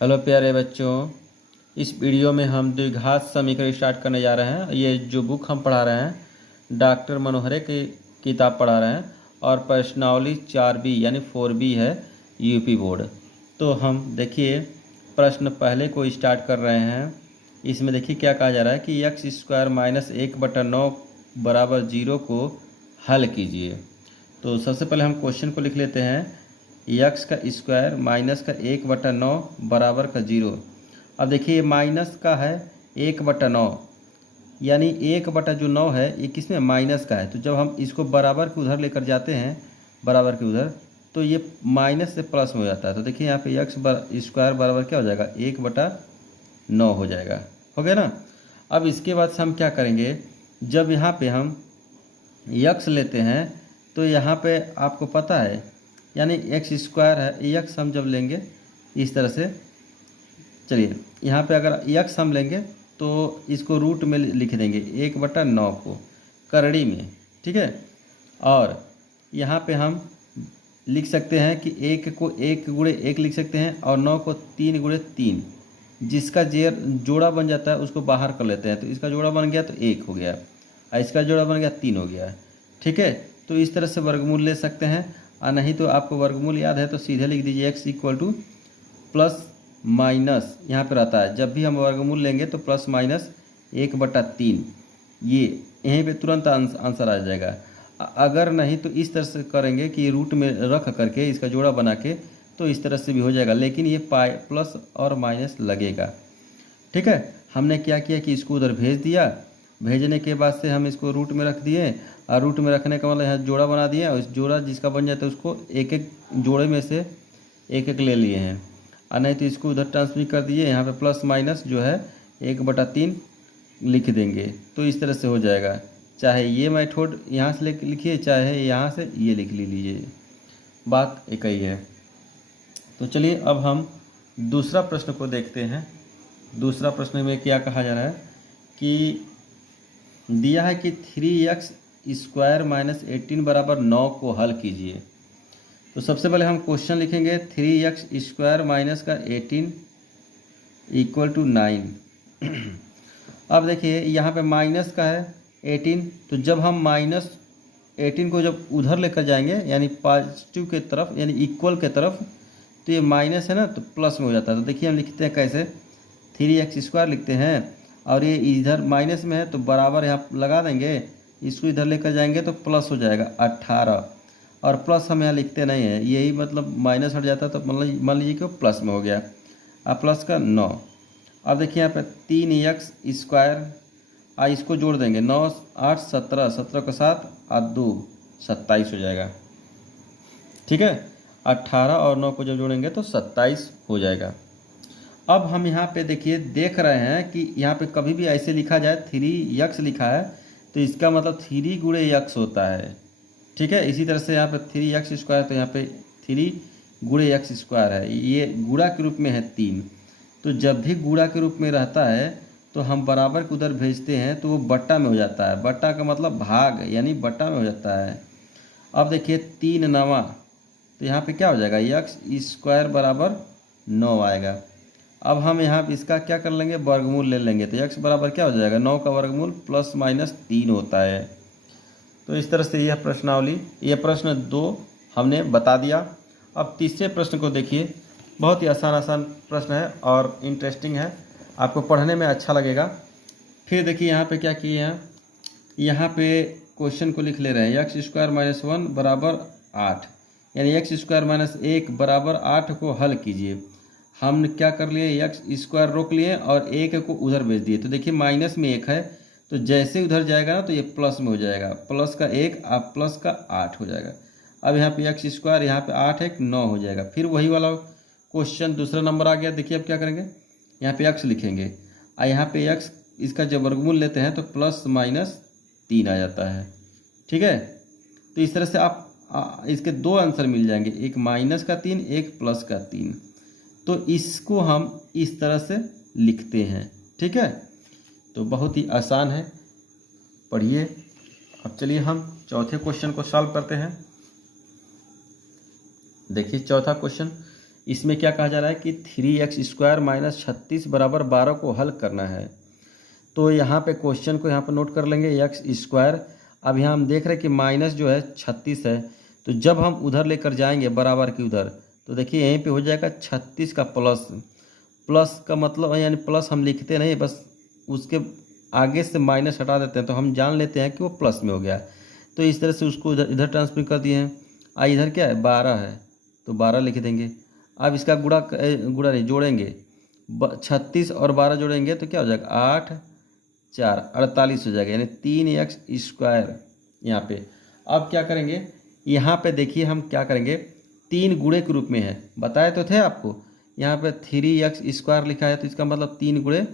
Hello प्यारे बच्चों, इस वीडियो में हम द्विघात समीकरण स्टार्ट करने जा रहे हैं। ये जो बुक हम पढ़ा रहे हैं डॉक्टर मनोहरे की किताब पढ़ा रहे हैं और प्रश्नावली 4B यानी 4B है यूपी बोर्ड। तो हम देखिए प्रश्न पहले को स्टार्ट कर रहे हैं। इसमें देखिए क्या कहा जा रहा है कि x² - 1/9 बराबर 0 को हल कीजिए। तो सबसे पहले हम क्वेश्चन को लिख लेते हैं। x का स्क्वायर माइनस का 1/9 बराबर का 0। अब देखिए माइनस का है 1/9 यानी 1/9 है ये किस में माइनस का है। तो जब हम इसको बराबर के उधर लेकर जाते हैं बराबर के उधर तो ये माइनस से प्लस में हो जाता है। तो देखिए यहाँ पे x² बराबर क्या हो जाएगा 1/9 हो जाएगा। हो गया ना। अब इसके बाद से हम क्या करेंगे, जब यहाँ पे हम x लेते हैं तो यहाँ पे आपको पता है यानी x² है, x हम जब लेंगे इस तरह से, चलिए यहाँ पे अगर x हम लेंगे तो इसको रूट में लिख देंगे 1/9 को करड़ी में, ठीक है। और यहाँ पे हम लिख सकते हैं कि 1 को 1 गुणे 1 लिख सकते हैं और 9 को 3 गुणे 3। जिसका जोड़ा बन जाता है उसको बाहर कर लेते हैं। तो इसका जोड़ा बन गया तो 1 हो गया और इसका जोड़ा बन गया 3 हो गया, ठीक है। तो इस तरह से वर्गमूल ले सकते हैं और नहीं तो आपको वर्गमूल याद है तो सीधे लिख दीजिए x = प्लस माइनस, यहाँ पे रहता है जब भी हम वर्गमूल लेंगे तो प्लस माइनस 1/3। ये यहीं पे तुरंत आंसर आ जाएगा। अगर नहीं तो इस तरह से करेंगे कि रूट में रख करके इसका जोड़ा बना के, तो इस तरह से भी हो जाएगा, लेकिन ये प्लस और माइनस लगेगा, ठीक है। हमने क्या किया कि इसको उधर भेज दिया, भेजने के बाद से हम इसको रूट में रख दिए और रूट में रखने का मतलब यहाँ जोड़ा बना दिए और इस जोड़ा जिसका बन जाता है उसको एक एक जोड़े में से एक एक ले लिए हैं और नहीं तो इसको उधर ट्रांसफर कर दिए। यहाँ पे प्लस माइनस जो है 1/3 लिख देंगे तो इस तरह से हो जाएगा। चाहे ये मेथड यहाँ से लिखिए चाहे यहाँ से ये लिख लीजिए, बात एक ही है। तो चलिए अब हम दूसरा प्रश्न को देखते हैं। दूसरा प्रश्न में क्या कहा जा रहा है कि दिया है कि 3x² - 18 बराबर 9 को हल कीजिए। तो सबसे पहले हम क्वेश्चन लिखेंगे 3x² - 18 = 9। अब देखिए यहाँ पे माइनस का है 18, तो जब हम -18 को जब उधर लेकर जाएंगे यानी पॉजिटिव के तरफ यानी इक्वल के तरफ, तो ये माइनस है ना तो प्लस में हो जाता है। तो देखिए हम लिखते हैं कैसे, 3x² लिखते हैं और ये इधर माइनस में है तो बराबर यहाँ लगा देंगे, इसको इधर लेकर जाएंगे तो प्लस हो जाएगा 18 और प्लस हम यहाँ लिखते नहीं हैं, यही मतलब माइनस हट जाता है तो मान लीजिए कि वो प्लस में हो गया। अब प्लस का 9। अब देखिए यहाँ पे 3x² इसको जोड़ देंगे 9 8 17, 17 के साथ और 2 27 हो जाएगा, ठीक है। 18 और 9 को जब जोड़ेंगे तो 27 हो जाएगा। अब हम यहाँ पे देखिए देख रहे हैं कि यहाँ पे कभी भी ऐसे लिखा जाए 3x लिखा है तो इसका मतलब 3 गुणे x होता है, ठीक है। इसी तरह से यहाँ पे 3x² तो यहाँ पे 3 गुणे x² है, ये गुणा के रूप में है 3। तो जब भी गुणा के रूप में रहता है तो हम बराबर को उधर भेजते हैं तो वो बट्टा में हो जाता है। बट्टा का मतलब भाग यानी बट्टा में हो जाता है। अब देखिए 3 9, तो यहाँ पे क्या हो जाएगा x² बराबर 9 आएगा। अब हम यहाँ पे इसका क्या कर लेंगे, वर्गमूल ले लेंगे तो x बराबर क्या हो जाएगा 9 का वर्गमूल प्लस माइनस 3 होता है। तो इस तरह से यह प्रश्नावली, यह प्रश्न 2 हमने बता दिया। अब तीसरे प्रश्न को देखिए, बहुत ही आसान प्रश्न है और इंटरेस्टिंग है, आपको पढ़ने में अच्छा लगेगा। फिर देखिए यहाँ पे क्या किए हैं, यहाँ पे क्वेश्चन को लिख ले रहे हैं x² - 1 बराबर 8 यानी x² - 1 बराबर 8 को हल कीजिए। हम क्या कर लिए x² रोक लिए और 1 को उधर भेज दिए। तो देखिए माइनस में 1 है तो जैसे उधर जाएगा ना तो ये प्लस में हो जाएगा, प्लस का 1 अब प्लस का 8 हो जाएगा। अब यहाँ पे x² यहाँ पे 8 1 9 हो जाएगा। फिर वही वाला क्वेश्चन दूसरा नंबर आ गया। देखिए अब क्या करेंगे, यहाँ पे x लिखेंगे और यहाँ पे x इसका जब वर्गमूल लेते हैं तो प्लस माइनस 3 आ जाता है, ठीक है। तो इस तरह से आप इसके 2 आंसर मिल जाएंगे, एक माइनस का 3 एक प्लस का 3। तो इसको हम इस तरह से लिखते हैं, ठीक है। तो बहुत ही आसान है, पढ़िए। अब चलिए हम चौथे क्वेश्चन को सॉल्व करते हैं। देखिए चौथा क्वेश्चन, इसमें क्या कहा जा रहा है कि 3x² माइनस 36 बराबर 12 को हल करना है। तो यहाँ पे क्वेश्चन को यहाँ पर नोट कर लेंगे x²। अब यहाँ हम देख रहे हैं कि माइनस जो है 36 है, तो जब हम उधर लेकर जाएंगे बराबर की उधर, तो देखिए यहीं पे हो जाएगा 36 का प्लस। प्लस का मतलब यानी प्लस हम लिखते नहीं, बस उसके आगे से माइनस हटा देते हैं, तो हम जान लेते हैं कि वो प्लस में हो गया। तो इस तरह से उसको इधर ट्रांसफर कर दिए हैं। इधर क्या है 12 है, तो 12 लिख देंगे। अब इसका गुणा नहीं जोड़ेंगे, 36 और 12 जोड़ेंगे तो क्या हो जाएगा 8 4 48 हो जाएगा, यानी 3x²। यहाँ पे अब क्या करेंगे, यहाँ पे देखिए हम क्या करेंगे, 3 गुणे के रूप में है, बताए तो थे आपको। यहाँ पे 3x² लिखा है, तो इसका मतलब 3 गुणे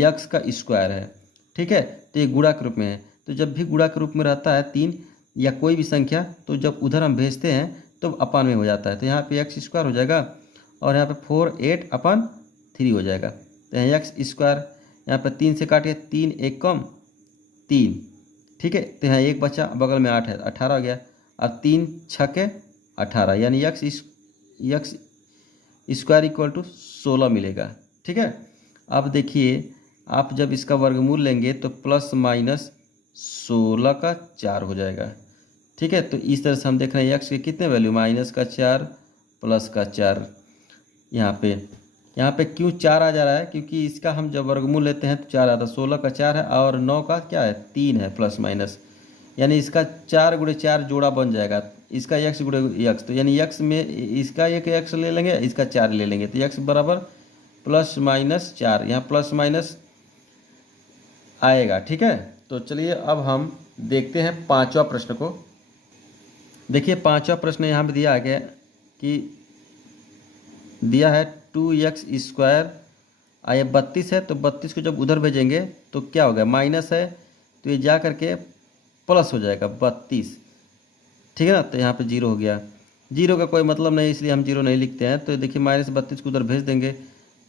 x का स्क्वायर है। ठीक है, तो ये गुणा के रूप में है। तो जब भी गुणा के रूप में रहता है 3 या कोई भी संख्या, तो जब उधर हम भेजते हैं तो अपान में हो जाता है। तो यहाँ पे x² हो जाएगा और यहाँ पे 4/8/3 हो जाएगा। तो यहाँ x², यहाँ पे 3 से काटिए, 3 एक कम 3। ठीक है, तो यहाँ एक बचा, बगल में 8 है, 18 हो गया। अब 3 छके 18, यानी x² = 16 मिलेगा। ठीक है, अब देखिए आप जब इसका वर्गमूल लेंगे तो प्लस माइनस 16 का 4 हो जाएगा। ठीक है, तो इस तरह से हम देख रहे हैं x के कितने वैल्यू, -4 +4। यहाँ पे क्यों 4 आ जा रहा है, क्योंकि इसका हम जब वर्गमूल लेते हैं तो 4 आता है। 16 का 4 है और 9 का क्या है 3 है, प्लस माइनस, यानी इसका 4 × 4 जोड़ा बन जाएगा। इसका x × x, तो यानी x में इसका एक x ले लेंगे, इसका 4 ले लेंगे, तो x बराबर +-4, यहाँ प्लस माइनस आएगा। ठीक है, तो चलिए अब हम देखते हैं 5वां प्रश्न को। देखिए 5वां प्रश्न यहाँ पे दिया गया कि दिया है 2x²। ये 32 है, तो 32 को जब उधर भेजेंगे तो क्या होगा, माइनस है तो ये जा करके प्लस हो जाएगा 32। ठीक है ना, तो यहाँ पे 0 हो गया। 0 का कोई मतलब नहीं, इसलिए हम 0 नहीं लिखते हैं। तो देखिए -32 को उधर भेज देंगे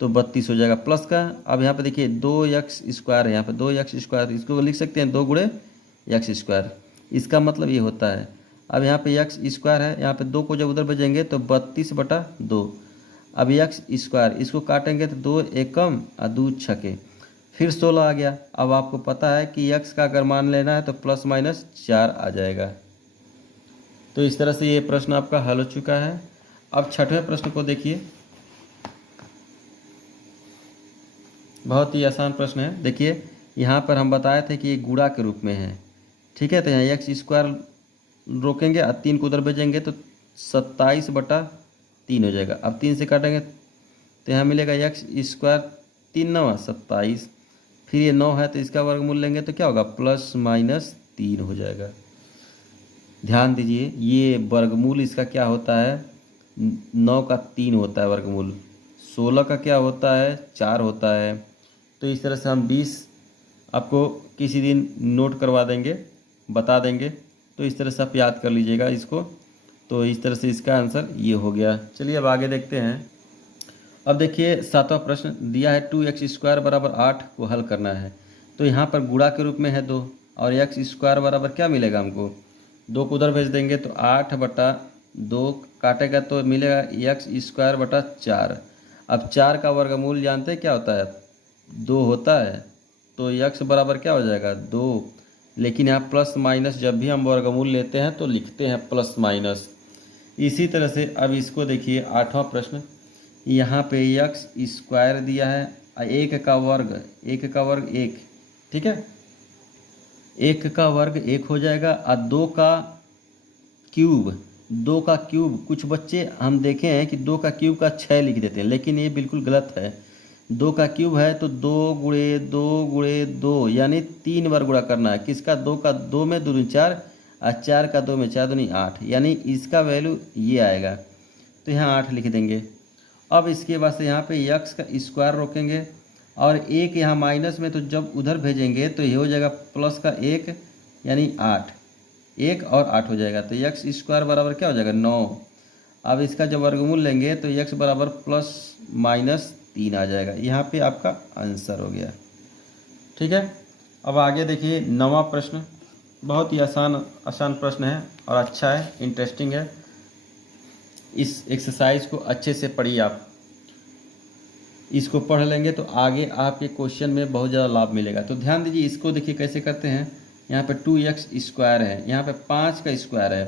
तो 32 हो जाएगा प्लस का। अब यहाँ पे देखिए 2x² है, यहाँ पे 2x², इसको लिख सकते हैं 2 × x²। इसका मतलब ये होता है। अब यहाँ पे x² है, यहाँ पे 2 को जब उधर भेजेंगे तो 32/2। अब x², इसको काटेंगे तो 2 एकम और 2 छके, फिर 16 आ गया। अब आपको पता है कि x का अगर मान लेना है तो +-4 आ जाएगा। तो इस तरह से ये प्रश्न आपका हल हो चुका है। अब 6वें प्रश्न को देखिए, बहुत ही आसान प्रश्न है। देखिए यहाँ पर हम बताए थे कि ये गुणा के रूप में है। ठीक है, तो यहाँ x² रोकेंगे और 3 को उधर भेजेंगे तो 27/3 हो जाएगा। अब 3 से काटेंगे तो यहाँ मिलेगा x², 3 9 27, फिर ये 9 है तो इसका वर्गमूल लेंगे तो क्या होगा, +-3 हो जाएगा। ध्यान दीजिए, ये वर्गमूल इसका क्या होता है, 9 का 3 होता है वर्गमूल, 16 का क्या होता है 4 होता है। तो इस तरह से हम 20 आपको किसी दिन नोट करवा देंगे, बता देंगे, तो इस तरह से आप याद कर लीजिएगा इसको। तो इस तरह से इसका आंसर ये हो गया। चलिए अब आगे देखते हैं। अब देखिए 7वां प्रश्न दिया है 2x² बराबर 8 को हल करना है। तो यहाँ पर गुणा के रूप में है 2 और x² बराबर क्या मिलेगा हमको, 2 को उधर भेज देंगे तो 8/2 काटेगा तो मिलेगा x²/4। अब 4 का वर्गमूल जानते हैं क्या होता है, 2 होता है, तो x बराबर क्या हो जाएगा 2। लेकिन यहाँ प्लस माइनस जब भी हम वर्गमूल लेते हैं तो लिखते हैं प्लस माइनस। इसी तरह से अब इसको देखिए 8वां प्रश्न, यहाँ पे x² दिया है, 1 का वर्ग 1। ठीक है, 1 का वर्ग 1 हो जाएगा और 2 का क्यूब कुछ बच्चे हम देखे हैं कि 2 का क्यूब का 6 लिख देते हैं, लेकिन ये बिल्कुल गलत है। 2 का क्यूब है तो 2 × 2 × 2 यानी 3 बार गुणा करना है। किसका, 2 का 2 में 2 × 4 और 4 का 2 में 4 दूनी 8, यानी इसका वैल्यू ये आएगा। तो यहाँ 8 लिख देंगे। अब इसके बाद से यहाँ पे x का स्क्वायर रोकेंगे और 1 यहाँ माइनस में, तो जब उधर भेजेंगे तो ये हो जाएगा प्लस का 1 यानी 8, 1 और 8 हो जाएगा। तो x² बराबर क्या हो जाएगा 9। अब इसका जब वर्गमूल लेंगे तो x बराबर +-3 आ जाएगा। यहाँ पे आपका आंसर हो गया। ठीक है, अब आगे देखिए 9वां प्रश्न, बहुत ही आसान प्रश्न है और अच्छा है, इंटरेस्टिंग है। इस एक्सरसाइज को अच्छे से पढ़िए आप। इसको पढ़ लेंगे तो आगे आपके क्वेश्चन में बहुत ज़्यादा लाभ मिलेगा। तो ध्यान दीजिए, इसको देखिए कैसे करते हैं। यहाँ पे 2x² है, यहाँ पे 5 का स्क्वायर है,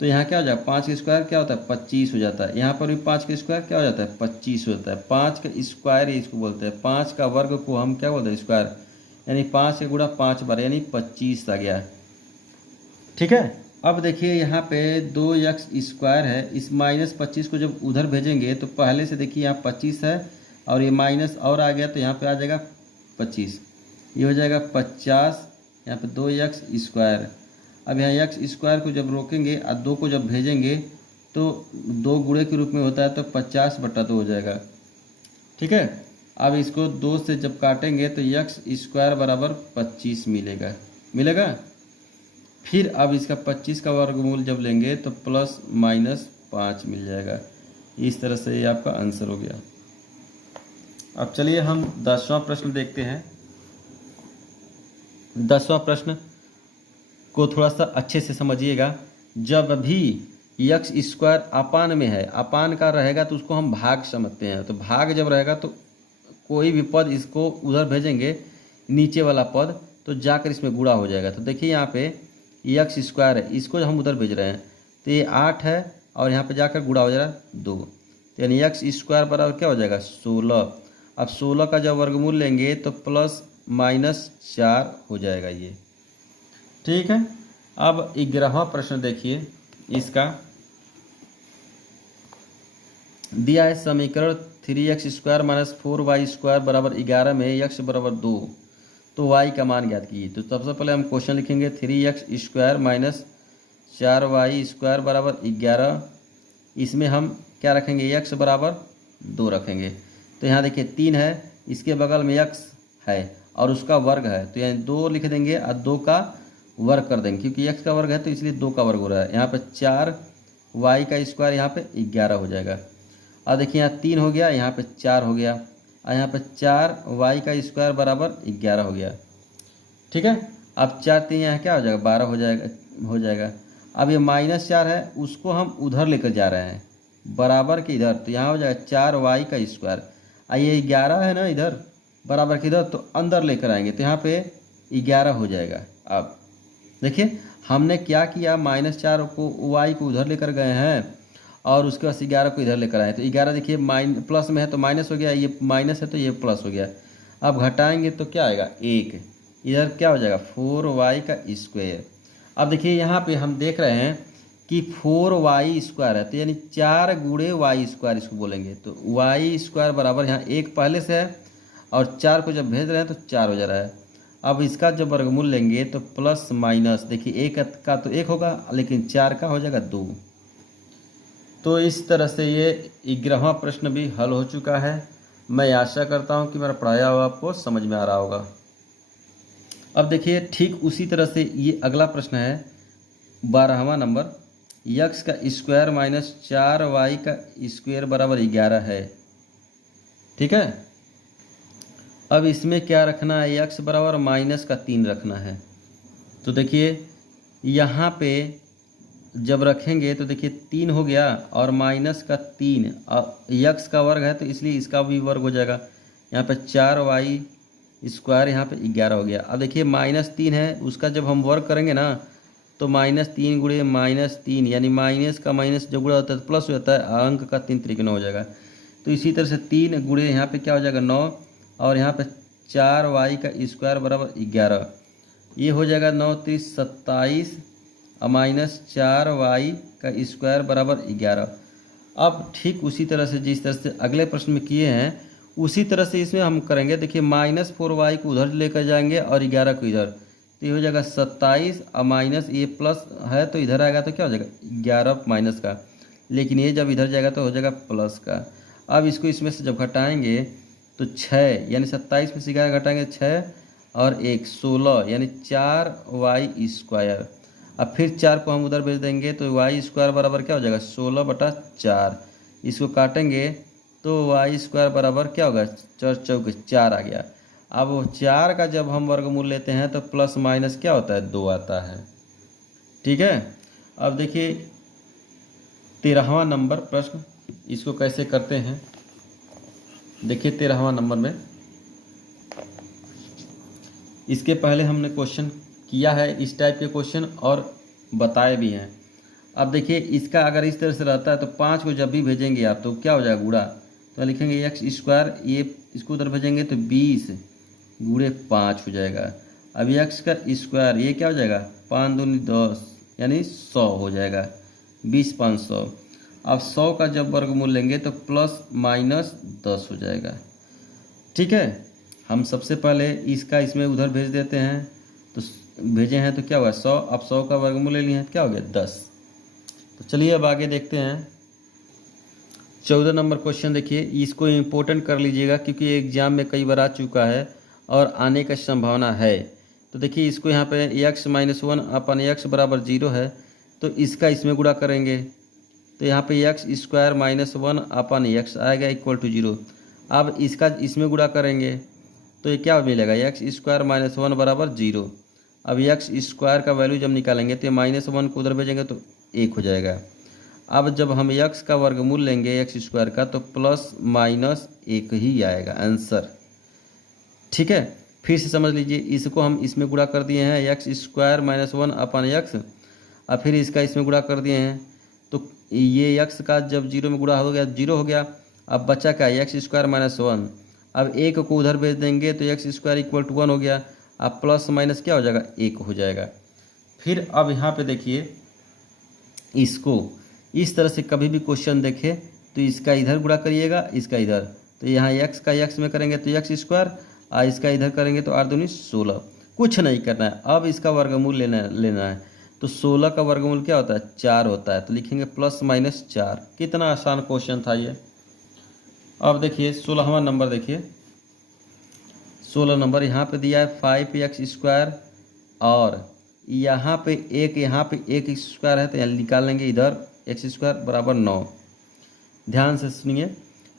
तो यहाँ क्या हो जाएगा, 5 का स्क्वायर क्या होता है 25 हो जाता है। यहाँ पर भी 5 का स्क्वायर क्या हो जाता है 25 होता है। 5 का स्क्वायर ही इसको बोलते हैं, 5 का वर्ग को हम क्या बोलते हैं स्क्वायर, यानी 5 के गुणा 5 बार यानी 25 आ गया। ठीक है, अब देखिए यहाँ पे 2x² है, इस -25 को जब उधर भेजेंगे तो पहले से देखिए यहाँ 25 है और ये माइनस और आ गया तो यहाँ पे आ जाएगा 25, ये हो जाएगा 50, यहाँ पे 2x²। अब यहाँ x² को जब रोकेंगे और 2 को जब भेजेंगे तो 2 गुणे के रूप में होता है, तो 50/2 हो जाएगा। ठीक है, अब इसको 2 से जब काटेंगे तो x² बराबर 25 मिलेगा। फिर अब इसका 25 का वर्गमूल जब लेंगे तो ±5 मिल जाएगा। इस तरह से ये आपका आंसर हो गया। अब चलिए हम 10वां प्रश्न देखते हैं। 10वां प्रश्न को थोड़ा सा अच्छे से समझिएगा। जब भी x² अपान में है, अपान का रहेगा तो उसको हम भाग समझते हैं। तो भाग जब रहेगा तो कोई भी पद इसको उधर भेजेंगे, नीचे वाला पद, तो जाकर इसमें गुणा हो जाएगा। तो देखिए यहाँ पे x² है, इसको हम उधर भेज रहे हैं तो ये 8 है और यहाँ पे जाकर गुणा हो जाएगा 2, तो यानी x² बराबर क्या हो जाएगा 16। अब 16 का जब वर्गमूल लेंगे तो ±4 हो जाएगा ये। ठीक है, अब 11वां प्रश्न देखिए। इसका दिया है समीकरण 3x² - 4y² बराबर 11 में x बराबर 2, तो y का मान ज्ञात कीजिए। तो सबसे पहले हम क्वेश्चन लिखेंगे 3x² - 4y² बराबर 11। इसमें हम क्या रखेंगे, x बराबर 2 रखेंगे। तो यहाँ देखिए 3 है, इसके बगल में x है और उसका वर्ग है, तो यहाँ 2 लिख देंगे और 2 का वर्ग कर देंगे, क्योंकि x का वर्ग है तो इसलिए 2 का वर्ग हो रहा है। यहाँ पे 4y का स्क्वायर यहाँ पे 11 हो जाएगा। और देखिए यहाँ 3 हो गया, यहाँ पे 4 हो गया और यहाँ पे 4y का स्क्वायर बराबर 11 हो गया। ठीक है, अब 4 3 यहाँ क्या हो जाएगा 12 हो जाएगा। अब ये -4 है, उसको हम उधर लेकर जा रहे हैं बराबर के इधर, तो यहाँ हो जाएगा 4y का स्क्वायर। ये 11 है ना इधर बराबर के इधर, तो अंदर लेकर आएंगे तो यहाँ पे 11 हो जाएगा। अब देखिए हमने क्या किया, -4 को y को उधर लेकर गए हैं और उसके बाद 11 को इधर लेकर आए, तो 11 देखिए प्लस में है तो माइनस हो गया, ये माइनस है तो ये प्लस हो गया। अब घटाएंगे तो क्या आएगा 1, इधर क्या हो जाएगा 4y का स्क्वायर। अब देखिए यहाँ पे हम देख रहे हैं कि 4y² है, तो यानी 4 गुणे y² इसको बोलेंगे। तो y² बराबर यहाँ 1 पहले से है और 4 को जब भेज रहे हैं तो 4 हो जा रहा है। अब इसका जब वर्गमूल लेंगे तो प्लस माइनस, देखिए 1 का तो 1 होगा लेकिन 4 का हो जाएगा 2। तो इस तरह से ये 11वां प्रश्न भी हल हो चुका है। मैं आशा करता हूँ कि मेरा पढ़ाया हुआ आपको समझ में आ रहा होगा। अब देखिए ठीक उसी तरह से ये अगला प्रश्न है 12वां नंबर, x का स्क्वायर - 4y का स्क्वायर बराबर 11 है। ठीक है, अब इसमें क्या रखना है, x बराबर -3 रखना है। तो देखिए यहाँ पे जब रखेंगे तो देखिए 3 हो गया और -3 और x का वर्ग है तो इसलिए इसका भी वर्ग हो जाएगा। यहाँ पे 4y² यहाँ पे 11 हो गया। अब देखिए -3 है, उसका जब हम वर्ग करेंगे ना तो -3 गुणे -3 यानी माइनस का माइनस जब गुणा होता है तो प्लस हो जाता है, अंक का 3 3 9 हो जाएगा। तो इसी तरह से 3 गुणे यहाँ पे क्या हो जाएगा 9 और यहाँ पे 4y का स्क्वायर बराबर 11, ये हो जाएगा 9 3 27 और -4y का स्क्वायर बराबर 11। अब ठीक उसी तरह से जिस तरह से अगले प्रश्न में किए हैं उसी तरह से इसमें हम करेंगे। देखिए -4y को उधर लेकर जाएंगे और 11 को इधर, तो ये हो जाएगा 27 और माइनस ये प्लस है तो इधर आएगा तो क्या हो जाएगा 11 माइनस का, लेकिन ये जब इधर जाएगा तो हो जाएगा प्लस का। अब इसको इसमें से जब घटाएंगे तो 6 यानी 27 में से 11 घटाएंगे 6 और 1 16 यानी 4y²। अब फिर 4 को हम उधर भेज देंगे तो y² बराबर क्या हो जाएगा 16/4। इसको काटेंगे तो y² बराबर क्या होगा 4 चौके 4 आ गया। अब 4 का जब हम वर्गमूल लेते हैं तो प्लस माइनस क्या होता है 2 आता है। ठीक है, अब देखिए 13वां नंबर प्रश्न, इसको कैसे करते हैं देखिए। 13वां नंबर में इसके पहले हमने क्वेश्चन किया है, इस टाइप के क्वेश्चन और बताए भी हैं। अब देखिए इसका अगर इस तरह से रहता है तो 5 को जब भी भेजेंगे आप तो क्या हो जाएगा गुणा, तो लिखेंगे एक्स स्क्वायर, ये इसको उधर भेजेंगे तो 20 गुणे 5 हो जाएगा। अब एक्स का स्क्वायर ये क्या हो जाएगा, 5 दूनी 10 यानी 100 हो जाएगा, 20 5 100। अब 100 का जब वर्गमूल लेंगे तो प्लस माइनस 10 हो जाएगा। ठीक है, हम सबसे पहले इसका इसमें उधर भेज देते हैं, तो भेजे हैं तो क्या हुआ 100। अब 100 का वर्गमूल ले लिए हैं तो क्या हो गया 10। तो चलिए अब आगे देखते हैं 14 नंबर क्वेश्चन। देखिए इसको इम्पोर्टेंट कर लीजिएगा क्योंकि एग्जाम में कई बार आ चुका है और आने का संभावना है। तो देखिए इसको यहाँ पे x माइनस 1 अपन एक्स बराबर 0 है, तो इसका इसमें गुणा करेंगे तो यहाँ पे एक्स स्क्वायर माइनस 1 अपन एक्स आएगा इक्वल टू 0। अब इसका इसमें गुणा करेंगे तो ये क्या मिलेगा, एक्स स्क्वायर माइनस 1 बराबर 0। अब एक्स स्क्वायर का वैल्यू जब निकालेंगे तो माइनस 1 को उधर भेजेंगे तो 1 हो जाएगा। अब जब हम एक्स का वर्गमूल लेंगे एक्स स्क्वायर का तो प्लस माइनस 1 ही आएगा आंसर। ठीक है, फिर से समझ लीजिए, इसको हम इसमें गुणा कर दिए हैं एक्स स्क्वायर माइनस 1 अपन एक्स, और फिर इसका इसमें गुणा कर दिए हैं तो ये एक्स का जब 0 में गुणा हो गया 0 हो गया। अब बचा क्या, एक्स स्क्वायर माइनस 1। अब 1 को उधर भेज देंगे तो एक्स स्क्वायर इक्वल टू 1 हो गया। अब प्लस माइनस क्या हो जाएगा 1 हो जाएगा। फिर अब यहाँ पे देखिए इसको इस तरह से कभी भी क्वेश्चन देखे तो इसका इधर गुणा करिएगा, इसका इधर, तो यहाँ एक्स का एक्स में करेंगे तो एक्स स्क्वायर, और इसका इधर करेंगे तो 8 दूनी 16। कुछ नहीं करना है, अब इसका वर्गमूल लेना है। तो 16 का वर्गमूल क्या होता है 4 होता है, तो लिखेंगे प्लस माइनस 4। कितना आसान क्वेश्चन था ये। अब देखिए 16वां नंबर, देखिए 16 नंबर यहाँ पे दिया है 5x स्क्वायर, और यहाँ पे एक स्क्वायर है तो यहाँ निकाल लेंगे इधर एक्स स्क्वायर बराबर 9। ध्यान से सुनिए,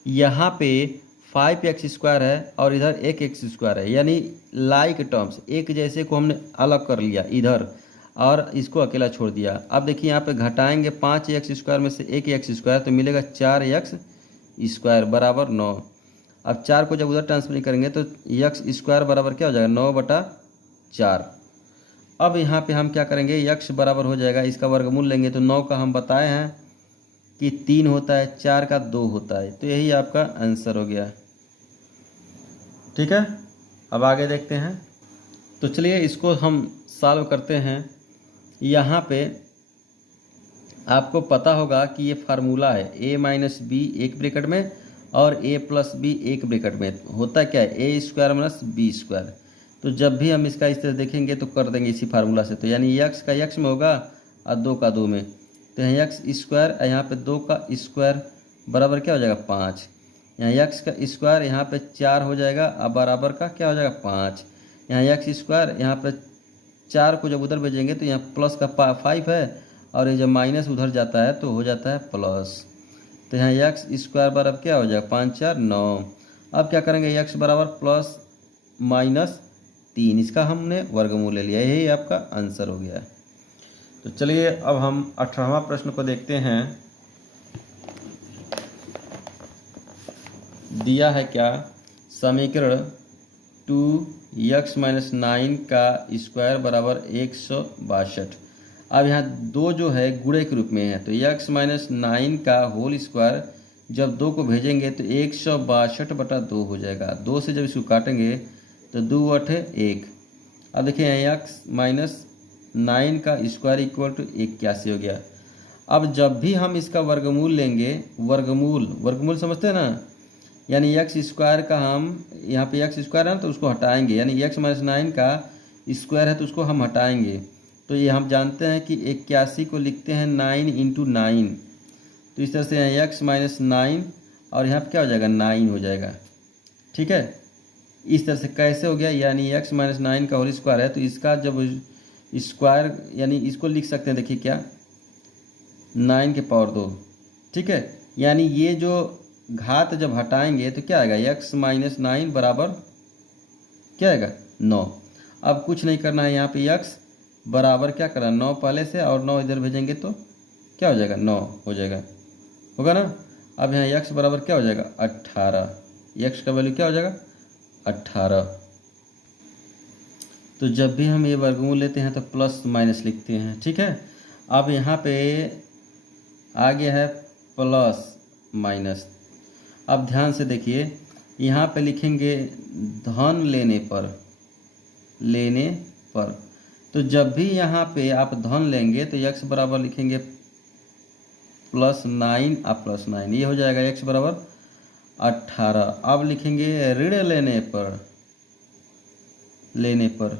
यहाँ पे 5x स्क्वायर है और इधर एक एक्स स्क्वायर है, यानी लाइक टर्म्स एक जैसे को हमने अलग कर लिया इधर और इसको अकेला छोड़ दिया। अब देखिए यहाँ पे घटाएंगे 5x स्क्वायर में से एक एक्स स्क्वायर तो मिलेगा 4x स्क्वायर बराबर 9। अब 4 को जब उधर ट्रांसफर करेंगे तो एक्स स्क्वायर बराबर क्या हो जाएगा 9/4। अब यहाँ पे हम क्या करेंगे, x बराबर हो जाएगा, इसका वर्गमूल लेंगे तो 9 का हम बताए हैं कि 3 होता है, 4 का 2 होता है, तो यही आपका आंसर हो गया। ठीक है, अब आगे देखते हैं। तो चलिए इसको हम सॉल्व करते हैं। यहाँ पे आपको पता होगा कि ये फार्मूला है a माइनस बी एक ब्रैकेट में और a प्लस बी एक ब्रैकेट में, होता क्या है a square minus B square. तो जब भी हम इसका इस तरह देखेंगे तो कर देंगे इसी फार्मूला से, तो यानी x का x में होगा और 2 का 2 में, तो यहाँ एक्स स्क्वायर, यहाँ पे 2 का स्क्वायर बराबर क्या हो जाएगा 5। यहाँ x का स्क्वायर यहाँ पे 4 हो जाएगा और बराबर का क्या हो जाएगा 5। यहाँ एक्स स्क्वायर यहाँ पे 4 को जब उधर भेजेंगे तो यहाँ प्लस का 5 है और ये जब माइनस उधर जाता है तो हो जाता है प्लस। तो यहाँ एक्स स्क्वायर बराबर क्या हो जाएगा 5 4 9। अब क्या करेंगे x बराबर प्लस माइनस 3, इसका हमने वर्गमूल ले लिया, यही आपका आंसर हो गया। तो चलिए अब हम 18वां प्रश्न को देखते हैं। दिया है क्या, समीकरण 2x माइनस 9 का स्क्वायर बराबर 162। अब यहाँ 2 जो है गुणे के रूप में है, तो x माइनस 9 का होल स्क्वायर जब 2 को भेजेंगे तो 162/2 हो जाएगा। 2 से जब इसको काटेंगे तो 2 8 1। अब देखिए यहाँ x माइनस 9 का स्क्वायर इक्वल टू 81 हो गया। अब जब भी हम इसका वर्गमूल लेंगे, वर्गमूल समझते हैं ना, यानी एक्स स्क्वायर का हम यहाँ पे एक्स स्क्वायर है ना तो उसको हटाएंगे, यानी एक्स माइनस 9 का स्क्वायर है तो उसको हम हटाएंगे। तो ये हम जानते हैं कि 81 को लिखते हैं 9 × 9, तो इस तरह से यहाँ एक्स माइनस 9 और यहाँ पे क्या हो जाएगा 9 हो जाएगा। ठीक है, इस तरह से कैसे हो गया, यानी एक्स माइनस 9 का होल स्क्वायर है तो इसका जब स्क्वायर यानी इसको लिख सकते हैं, देखिए क्या 9 के पावर 2। ठीक है, यानी ये जो घात जब हटाएंगे तो क्या आएगा x माइनस 9 बराबर क्या आएगा 9। अब कुछ नहीं करना है, यहाँ पे x बराबर क्या करना 9 पहले से और 9 इधर भेजेंगे तो क्या हो जाएगा 9 हो जाएगा, होगा ना। अब यहाँ x बराबर क्या हो जाएगा 18, x का वैल्यू क्या हो जाएगा 18। तो जब भी हम ये वर्गमूल लेते हैं तो प्लस माइनस लिखते हैं, ठीक है। अब यहाँ पे आ गया है प्लस माइनस। अब ध्यान से देखिए, यहाँ पे लिखेंगे धन लेने पर। तो जब भी यहाँ पे आप धन लेंगे तो x बराबर लिखेंगे +9 और +9, ये हो जाएगा x बराबर 18। अब लिखेंगे ऋण लेने पर,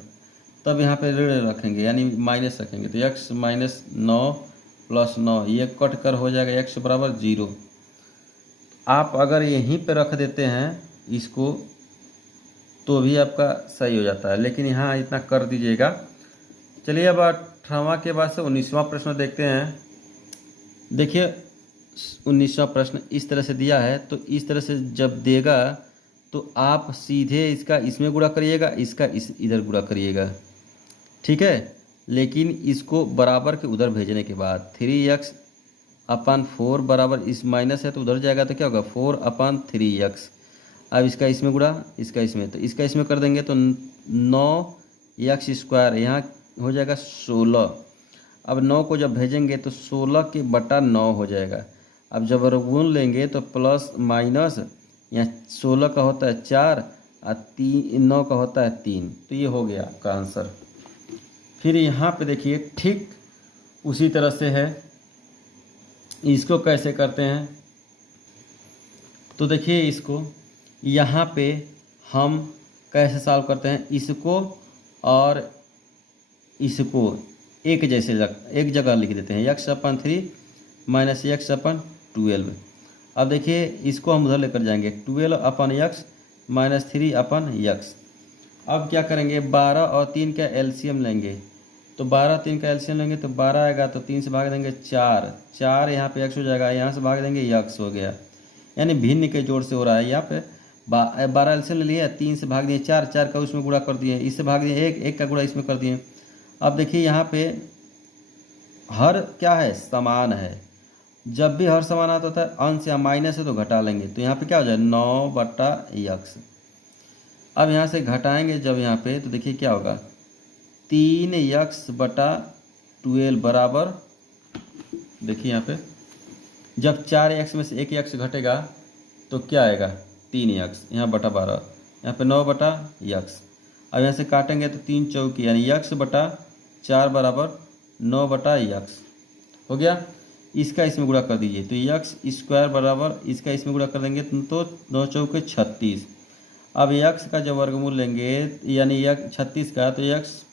तब यहाँ पे ऋण रखेंगे यानी माइनस रखेंगे, तो x -9 + 9 ये कट कर हो जाएगा x बराबर 0। आप अगर यहीं पे रख देते हैं इसको तो भी आपका सही हो जाता है, लेकिन यहाँ इतना कर दीजिएगा। चलिए अब 18वां के बाद से 19वां प्रश्न देखते हैं। देखिए 19वां प्रश्न इस तरह से दिया है, तो इस तरह से जब देगा तो आप सीधे इसका इसमें गुणा करिएगा, इसका इधर गुणा करिएगा, ठीक है। लेकिन इसको बराबर के उधर भेजने के बाद 3x/4 बराबर इस माइनस है तो उधर जाएगा तो क्या होगा 4/3x। अब इसका इसमें गुणा, इसका इसमें, तो इसका इसमें कर देंगे तो 9x², यहाँ हो जाएगा 16। अब 9 को जब भेजेंगे तो 16/9 हो जाएगा। अब जब वर्गमूल लेंगे तो प्लस माइनस, यहाँ 16 का होता है 4 और 9 का होता है 3, तो ये हो गया आपका आंसर। फिर यहाँ पे देखिए ठीक उसी तरह से है, इसको कैसे करते हैं तो देखिए इसको यहाँ पे हम कैसे सॉल्व करते हैं, इसको और इसको एक जगह लिख देते हैं x/3 - x/12। अब देखिए इसको हम उधर लेकर जाएंगे 12/x - 3/x। अब क्या करेंगे 12 और 3 का एलसीएम लेंगे, तो 12 3 का एलसीएम लेंगे तो 12 आएगा, तो 3 से भाग देंगे 4 यहाँ पे x हो जाएगा, यहाँ से भाग देंगे x हो गया, यानी भिन्न के जोड़ से हो रहा है। यहाँ पे 12 एलसीएम ले लिया, 3 से भाग दिए 4 का उसमें गुणा कर दिए, इससे भाग दिए 1 का गुणा इसमें कर दिए। अब देखिए यहाँ पे हर क्या है समान है, जब भी हर समान आता है अंश या माइनस है तो घटा लेंगे, तो यहाँ पे क्या हो जाए 9/x। अब यहाँ से घटाएंगे जब यहाँ पे तो देखिए क्या होगा 3x/12 बराबर, देखिए यहाँ पे जब 4x में से 1x घटेगा तो क्या आएगा 3x, यहाँ /12, यहाँ पे 9/x। अब यहाँ से काटेंगे तो 3 चौकी यानी x/4 बराबर 9/x हो गया। इसका इसमें गुणा कर दीजिए तो x² बराबर इसका इसमें गुणा कर देंगे तो 9 चौके 36। अब x का जब वर्गमूल लेंगे यानी 36 का, तो x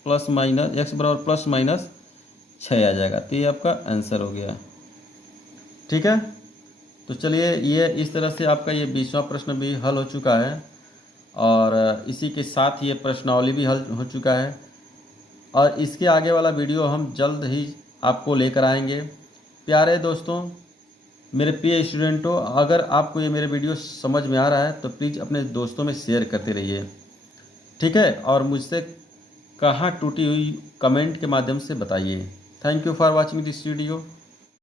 बराबर +/6 आ जाएगा, तो ये आपका आंसर हो गया, ठीक है। तो चलिए ये इस तरह से आपका ये 20वां प्रश्न भी हल हो चुका है, और इसी के साथ ये प्रश्नावली भी हल हो चुका है, और इसके आगे वाला वीडियो हम जल्द ही आपको लेकर आएंगे। प्यारे दोस्तों, मेरे प्रिय स्टूडेंटों, अगर आपको ये मेरे वीडियो समझ में आ रहा है तो प्लीज़ अपने दोस्तों में शेयर करते रहिए, ठीक है। और मुझसे कहाँ टूटी हुई कमेंट के माध्यम से बताइए। Thank you for watching this video.